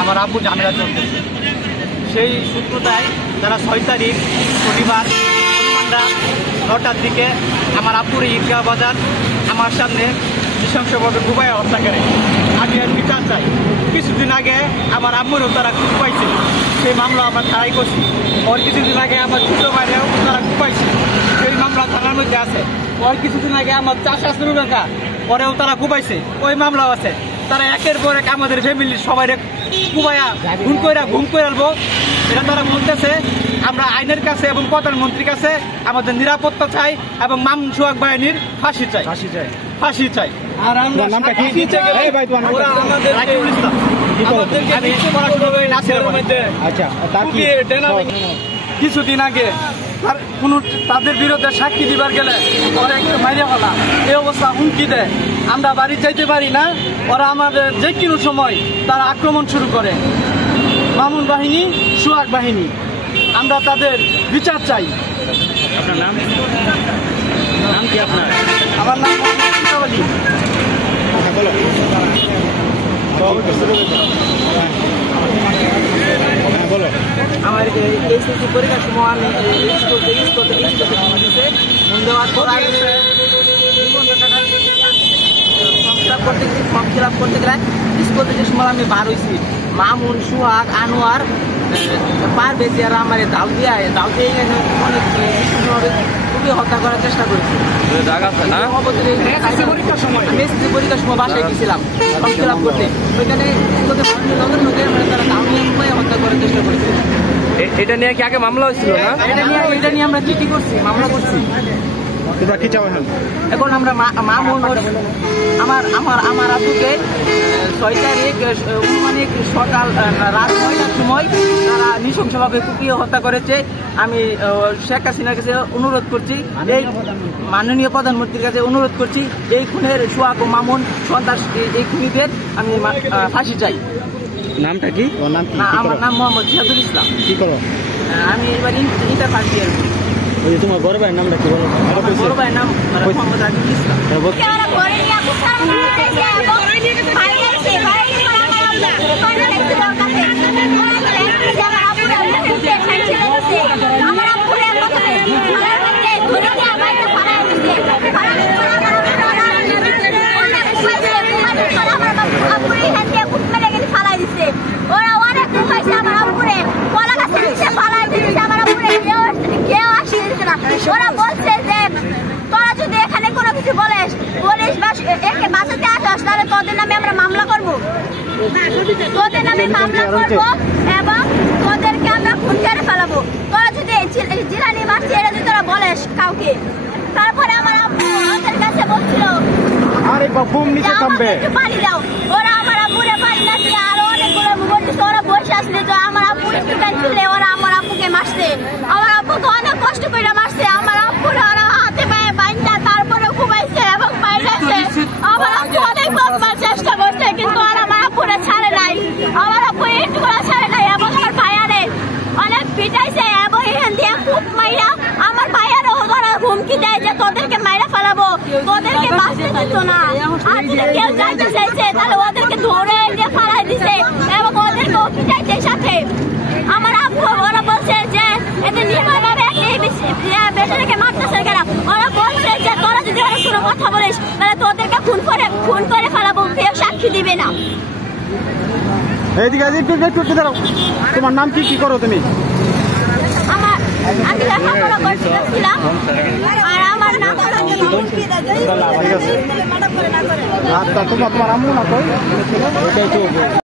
আমার আব্বু ঝামেলা চলতেছে। সেই সূত্রটায় তারা 6 তারিখ শনিবার অনুমানটা 9টার দিকে আমার আব্বুর ঈদগাহ বাজার আমার সামনে নৃশংসভাবে কুপায় হত্যা করে। আমি আর বিচার চাই। কিছুদিন আগে আমার আম্মুরও তারা কুপাইছে, সেই মামলা আমরা থানায় করছি। ওর কিছুদিন আগে আমার ছোট ভাইরেও তারা কুপাইছে, সেই মামলা থানার মধ্যে আছে। ওর কিছুদিন আগে আমার চাষা শ্রীলঙ্কা পরেও তারা কুপাইছে, ওই মামলাও আছে। তারা একের পর এক আমাদের ফ্যামিলির সবাই কুপাইয়া ঘুম করে আলবো, এটা তারা বলতেছে। আমরা আইনের কাছে এবং প্রধানমন্ত্রীর কাছে আমাদের নিরাপত্তা চাই এবং মামুন সোহাগ বাহিনীর ফাঁসি চাই। আর আমরা কিছুদিন আগে তাদের বিরুদ্ধে সাক্ষী দিবার গেলে ওরা একটু মাইরে ফেলা, এই অবস্থা হুমকি দেয়। আমরা বাড়ি যাইতে পারি না, ওরা আমাদের যে কোনো সময় তারা আক্রমণ শুরু করে। মামুন বাহিনী, সোহাগ বাহিনী, আমরা তাদের বিচার চাই। আপনার নাম কি? আপনার? আমার নাম মোহাম্মদ। আমার এইচএসসি পরীক্ষার সময় আমি ফর্ম ফিল আপ করতে গেলে স্কুল থেকে সময় আমি বার হয়েছি। মামুন, সোহাগ, আনোয়ার, পারভেজ আর আমার দাও দিয়ে অনেক খুবই হত্যা করার চেষ্টা করেছি। পরীক্ষার সময় বাসায় গেছিলাম ফর্ম ফিল আপ করতে, ওইখানে তারা দাও নিয়ে হত্যা করার চেষ্টা করেছে। এটা নিয়ে কি আগে মামলা হয়েছিল না? এটা নিয়ে আমরা কি করছি, মামলা করছি। এখন আমরা মামুন আমার আব্বুকে 6 তারিখ অনুমানিক সকাল রাত 9টার সময় তারা নৃশংসভাবে কুপিয়ে হত্যা করেছে। আমি শেখ হাসিনার কাছে অনুরোধ করছি, এই মাননীয় প্রধানমন্ত্রীর কাছে অনুরোধ করছি, এই খুনের সোহাগ ও মামুন সন্ত্রাস এই খুনিদের আমি ফাঁসি চাই। নামটা কি? আমার নাম মোহাম্মদ জিয়াদুল ইসলাম। কি করো? আমি এবার ইন্টার ফার্স্ট ইয়ার করি। তোমার বড় ভাইয়ের নামটা কি বলো? বড় ভাইয়ের নাম মোহাম্মদ রাকিবুল ইসলাম। ওরা বলছে যে তোরা যদি এখানে কোনো কিছু বলিস বা একে বাঁচাতে আসিস তাহলে তোদের নামে আমরা মামলা করবো, এবং তোদেরকে আমরা খুন করে ফেলাবো। তোরা যদি জিলানি মারছি এটা যদি তোরা বলিস কাউকে। তারপরে আমার আব্বু ওদের কাছে বলছিল পানি দাও, ওরা আমার আব্বুরে পানি দিচ্ছে। আরো অনেকগুলো বলছে ওরা বসে আসলে তো আমার আব্বু স্টুডেন্ট ছিল, ওরা আমার আব্বুকে মারছে। আমার আব্বুকে অনেক কষ্ট করে মারছে। আমার আব্বুরা ওরা হাতে পায়ে বাইন্দা তারপরে ঘুমাইছে এবং বাইরেছে। আমার আব্বু অনেক বদমার চেষ্টা করছে, কিন্তু আর আমার আব্বুরা ছাড়ে নাই। আমার আব্বু ইটগুলো ছাড়ে নাই এবং আমার ভাইয়ারে অনেক পিটাইছে এবং এখান দিয়ে খুব মাইরা আমার ভাইয়ারও ওরা হুমকি দেয় যে তোদেরকে মাইরা ফেলাবো, তোদেরকে বাঁচতে দিত না। আর যদি কেউ যাইতে চাইছে তাহলে ওদেরকে ধরে দিয়ে ফালাই দিছে এবং ওদেরকে পিটাইছে সাথে। আমার আব্বু ওরা বলছে যে এতে নির্ভয়ভাবে বেটাকে মারতেছে কেন। ওরা বলছে যে তোরা যদি ওরা কোনো কথা বলিস তাহলে তোদেরকে খুন করে ফেলাবো, কেউ সাক্ষী দিবে না। তোমার নাম কি? কি করো তুমি? আমি লেখাপড়া করছিলাম আর আমার নাম তোমার আম্মু না